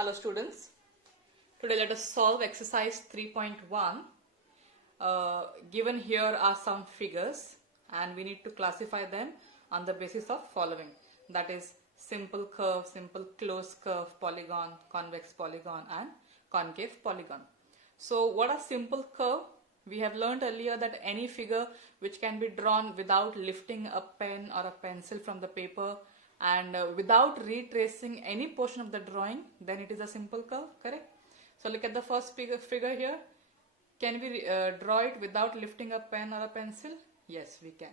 Hello students, today let us solve exercise 3.1. Given here are some figures and we need to classify them on the basis of following, that is simple curve, simple closed curve, polygon, convex polygon and concave polygon. So what are simple curve? We have learned earlier that any figure which can be drawn without lifting a pen or a pencil from the paper and without retracing any portion of the drawing, then it is a simple curve, correct? So look at the first figure here. Can we draw it without lifting a pen or a pencil? Yes, we can.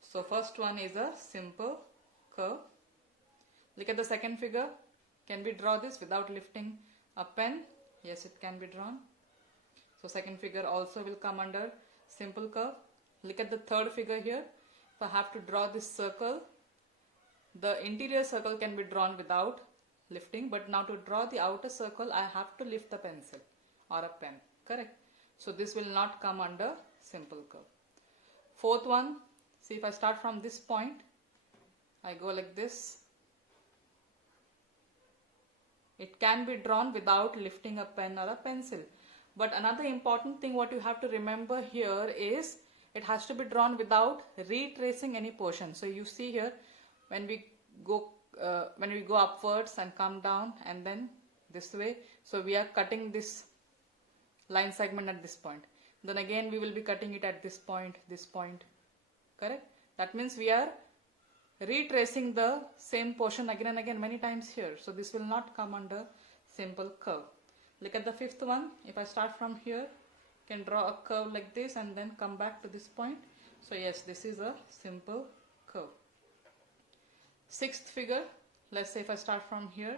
So first one is a simple curve. Look at the second figure. Can we draw this without lifting a pen? Yes, it can be drawn. So second figure also will come under simple curve. Look at the third figure here. If I have to draw this circle, the interior circle can be drawn without lifting, but now to draw the outer circle I have to lift the pencil or a pen, correct? So this will not come under simple curve. Fourth one, see if I start from this point, I go like this. It can be drawn without lifting a pen or a pencil. But another important thing what you have to remember here is it has to be drawn without retracing any portion. So you see here when we go upwards and come down and then this way, so we are cutting this line segment at this point. Then again we will be cutting it at this point, correct? That means we are retracing the same portion again and again many times here. So this will not come under simple curve. Look at the fifth one. If I start from here, can draw a curve like this and then come back to this point. So yes, this is a simple curve. Sixth figure, let's say if I start from here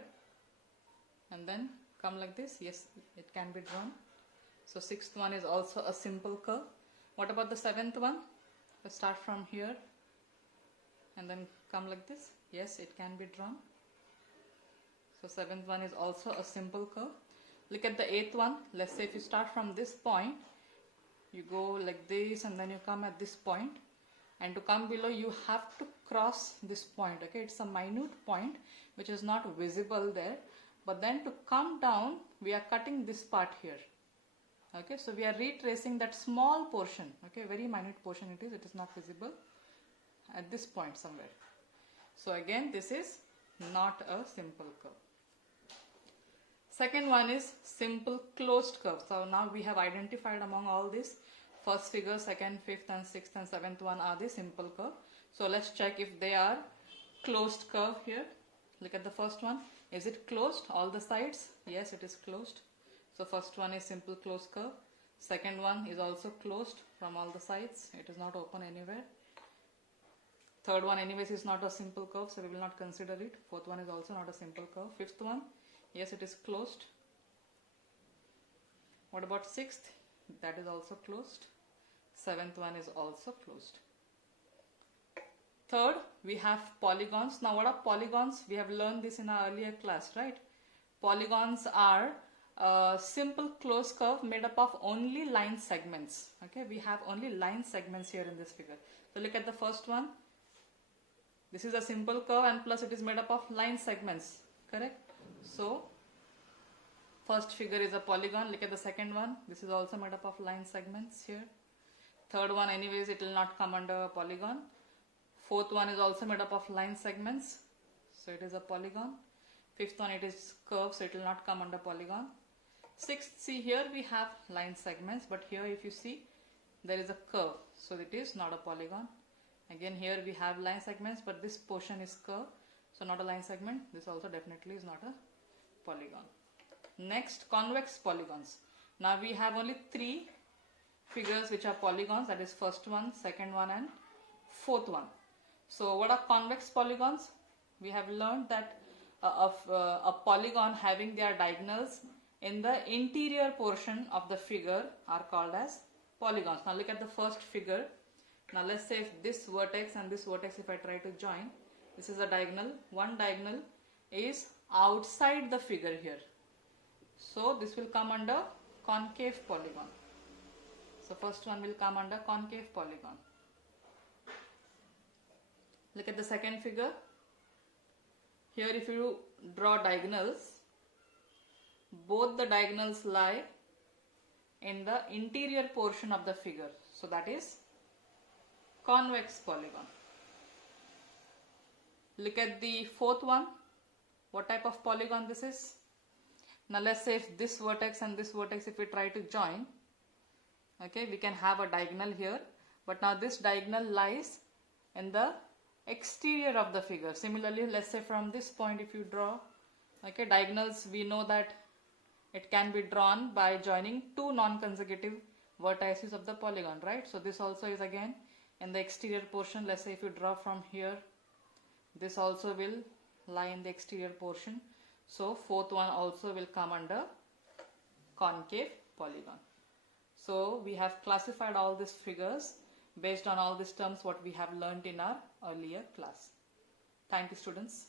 and then come like this, yes, it can be drawn. So sixth one is also a simple curve. What about the seventh one? If I start from here and then come like this, yes, it can be drawn. So seventh one is also a simple curve. Look at the eighth one. Let's say if you start from this point, you go like this and then you come at this point, and to come below you have to cross this point, okay? It's a minute point which is not visible there, but then to come down we are cutting this part here, okay? So we are retracing that small portion, okay? Very minute portion it is not visible at this point somewhere. So again this is not a simple curve. Second one is simple closed curve. So now we have identified among all these, first figure, second, fifth and sixth and seventh one are the simple curve. So let's check if they are closed curve here. Look at the first one. Is it closed all the sides? Yes, it is closed. So first one is simple closed curve. Second one is also closed from all the sides. It is not open anywhere. Third one anyways is not a simple curve, so we will not consider it. Fourth one is also not a simple curve. Fifth one, yes, it is closed. What about sixth? That is also closed. Seventh one is also closed. Third, we have polygons. Now what are polygons? We have learned this in our earlier class, right? Polygons are a simple closed curve made up of only line segments. Okay, we have only line segments here in this figure. So look at the first one. This is a simple curve and plus it is made up of line segments, correct? So first figure is a polygon. Look at the second one. This is also made up of line segments here. Third one anyways it will not come under a polygon. Fourth one is also made up of line segments, so it is a polygon. Fifth one it is curved, so it will not come under polygon. Sixth, see here we have line segments, but here if you see there is a curve, so it is not a polygon. Again here we have line segments, but this portion is curved, so not a line segment. This also definitely is not a polygon. Next, convex polygons. Now we have only three figures which are polygons, that is first one, second one and fourth one. So what are convex polygons? We have learned that a polygon having their diagonals in the interior portion of the figure are called as polygons. Now look at the first figure. Now let's say if this vertex and this vertex, if I try to join, this is a diagonal. One diagonal is outside the figure here. So this will come under concave polygon. So first one will come under concave polygon. Look at the second figure. Here if you draw diagonals, both the diagonals lie in the interior portion of the figure. So that is convex polygon. Look at the fourth one. What type of polygon this is? Now let's say if this vertex and this vertex, if we try to join, okay, we can have a diagonal here, but now this diagonal lies in the exterior of the figure. Similarly, let's say from this point if you draw, okay, diagonals, we know that it can be drawn by joining two non-consecutive vertices of the polygon, right? So this also is again in the exterior portion. Let's say if you draw from here, this also will lie in the exterior portion. So fourth one also will come under concave polygon. So we have classified all these figures based on all these terms what we have learned in our earlier class. Thank you, students.